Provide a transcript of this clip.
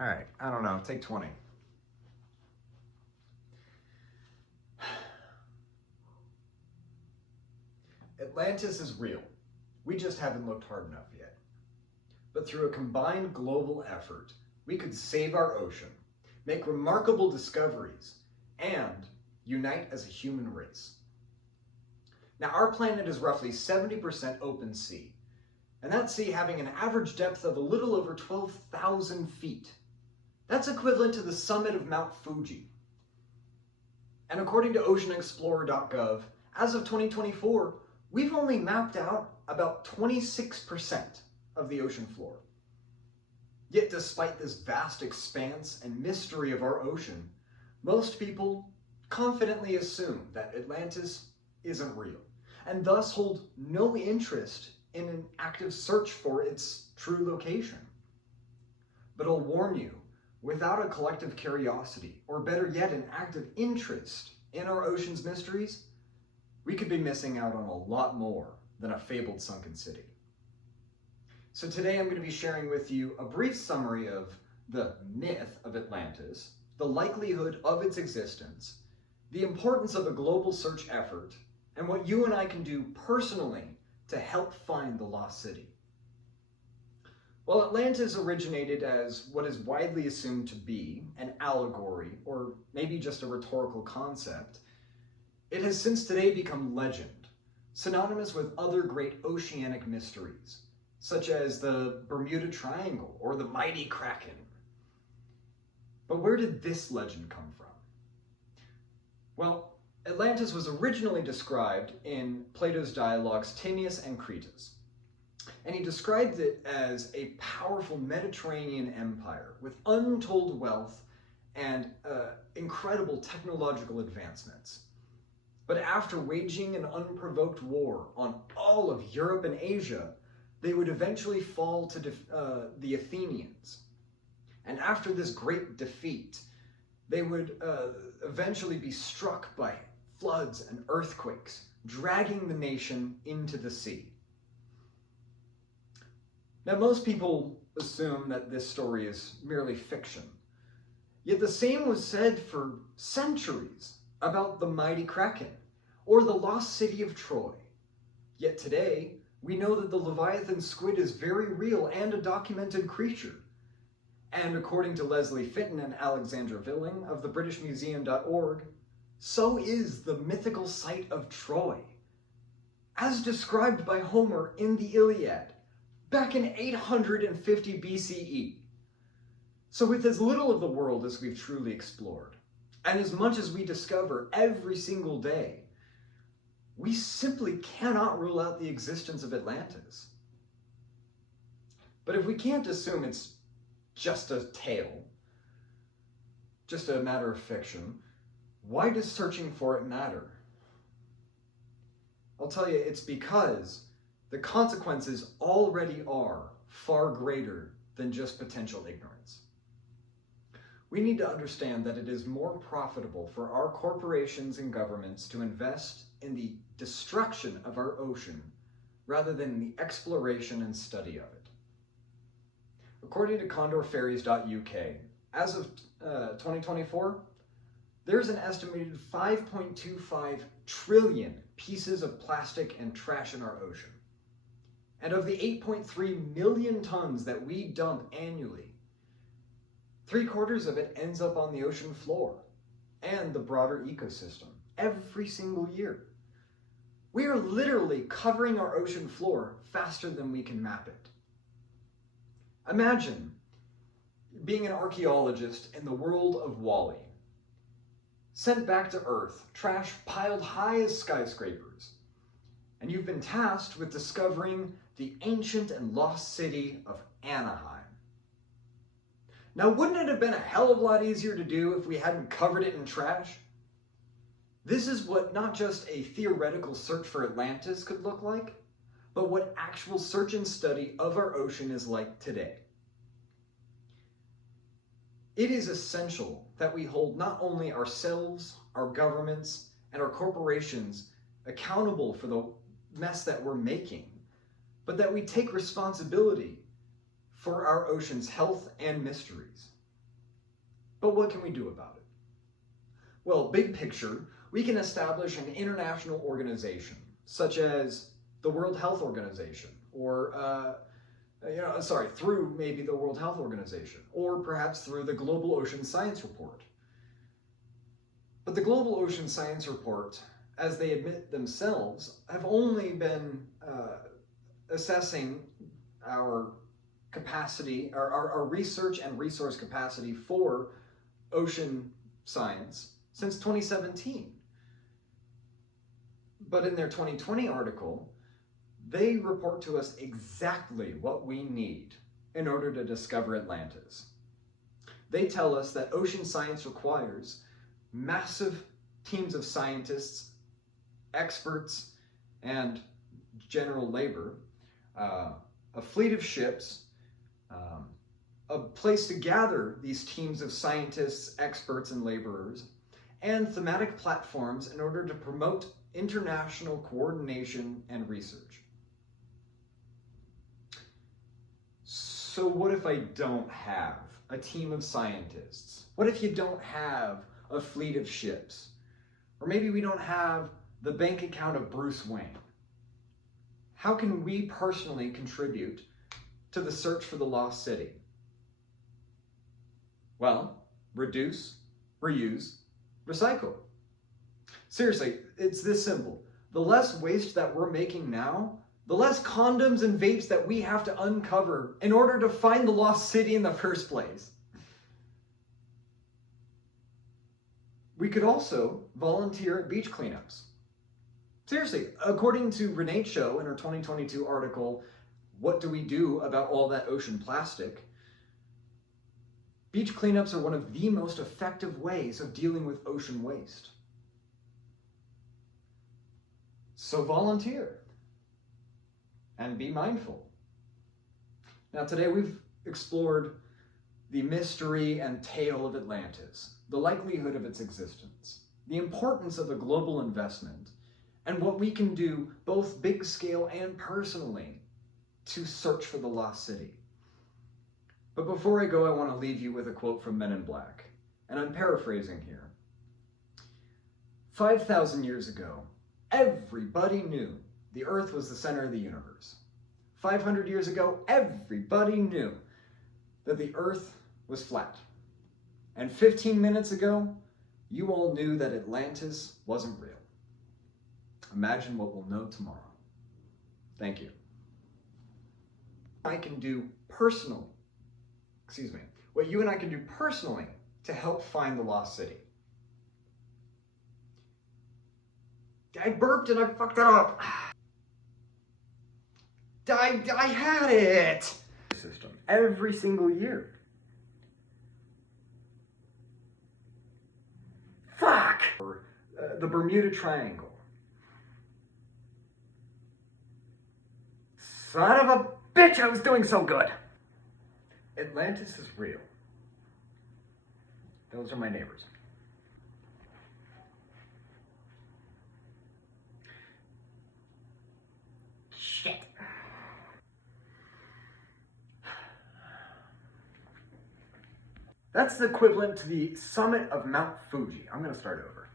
All right, I don't know, take 20. Atlantis is real. We just haven't looked hard enough yet. But through a combined global effort, we could save our ocean, make remarkable discoveries, and unite as a human race. Now, our planet is roughly 70% open sea, and that sea having an average depth of a little over 12,000 feet. That's equivalent to the summit of Mount Fuji. And according to oceanexplorer.gov, as of 2024, we've only mapped out about 26% of the ocean floor. Yet despite this vast expanse and mystery of our ocean, most people confidently assume that Atlantis isn't real, and thus hold no interest in an active search for its true location. But I'll warn you, without a collective curiosity, or better yet, an active interest in our ocean's mysteries, we could be missing out on a lot more than a fabled sunken city. So today I'm going to be sharing with you a brief summary of the myth of Atlantis, the likelihood of its existence, the importance of a global search effort, and what you and I can do personally to help find the lost city. Well, Atlantis originated as what is widely assumed to be an allegory, or maybe just a rhetorical concept. It has since today become legend, synonymous with other great oceanic mysteries, such as the Bermuda Triangle or the mighty Kraken. But where did this legend come from? Well, Atlantis was originally described in Plato's dialogues Timaeus and Critias, and he described it as a powerful Mediterranean empire with untold wealth and incredible technological advancements. But after waging an unprovoked war on all of Europe and Asia, they would eventually fall to the Athenians. And after this great defeat, they would eventually be struck by floods and earthquakes, dragging the nation into the sea. Now, most people assume that this story is merely fiction. Yet the same was said for centuries about the mighty Kraken or the lost city of Troy. Yet today, we know that the Leviathan squid is very real and a documented creature. And according to Leslie Fitton and Alexandra Villing of the BritishMuseum.org, so is the mythical site of Troy, as described by Homer in the Iliad, back in 850 BCE. So with as little of the world as we've truly explored, and as much as we discover every single day, we simply cannot rule out the existence of Atlantis. But if we can't assume it's just a tale, just a matter of fiction, why does searching for it matter? I'll tell you, it's because the consequences already are far greater than just potential ignorance. We need to understand that it is more profitable for our corporations and governments to invest in the destruction of our ocean rather than the exploration and study of it. According to condorferries.uk, as of 2024, there's an estimated 5.25 trillion pieces of plastic and trash in our ocean. And of the 8.3 million tons that we dump annually, 3/4 of it ends up on the ocean floor and the broader ecosystem every single year. We are literally covering our ocean floor faster than we can map it. Imagine being an archaeologist in the world of Wall-E, sent back to Earth, trash piled high as skyscrapers, and you've been tasked with discovering the ancient and lost city of Anaheim. Now, wouldn't it have been a hell of a lot easier to do if we hadn't covered it in trash? This is what not just a theoretical search for Atlantis could look like, but what actual search and study of our ocean is like today. It is essential that we hold not only ourselves, our governments, and our corporations accountable for the mess that we're making, but that we take responsibility for our ocean's health and mysteries. But what can we do about it? Well, big picture, we can establish an international organization, such as the World Health Organization, or through maybe the World Health Organization, or perhaps through the Global Ocean Science Report. But the Global Ocean Science Report, as they admit themselves, have only been assessing our capacity, our research and resource capacity for ocean science since 2017. But in their 2020 article, they report to us exactly what we need in order to discover Atlantis. They tell us that ocean science requires massive teams of scientists, experts, and general labor, a fleet of ships, a place to gather these teams of scientists, experts, and laborers, and thematic platforms in order to promote international coordination and research. So what if I don't have a team of scientists? What if you don't have a fleet of ships? Or maybe we don't have the bank account of Bruce Wayne. How can we personally contribute to the search for the lost city? Well, reduce, reuse, recycle. Seriously, it's this simple. The less waste that we're making now, the less condoms and vapes that we have to uncover in order to find the lost city in the first place. We could also volunteer at beach cleanups. Seriously, according to Renee Cho in her 2022 article, What Do We Do About All That Ocean Plastic? Beach cleanups are one of the most effective ways of dealing with ocean waste. So volunteer and be mindful. Now today we've explored the mystery and tale of Atlantis, the likelihood of its existence, the importance of a global investment, and what we can do both big scale and personally to search for the lost city. But before I go, I want to leave you with a quote from Men in Black, and I'm paraphrasing here. 5,000 years ago, everybody knew the Earth was the center of the universe. 500 years ago, everybody knew that the Earth was flat. And 15 minutes ago, you all knew that Atlantis wasn't real. Imagine what we'll know tomorrow. Thank you. What you and I can do personally to help find the lost city. I burped and I fucked it up. I had it. System every single year. Fuck. Or, the Bermuda Triangle. Son of a bitch, I was doing so good. Atlantis is real. Those are my neighbors. Shit. That's the equivalent to the summit of Mount Fuji. I'm going to start over.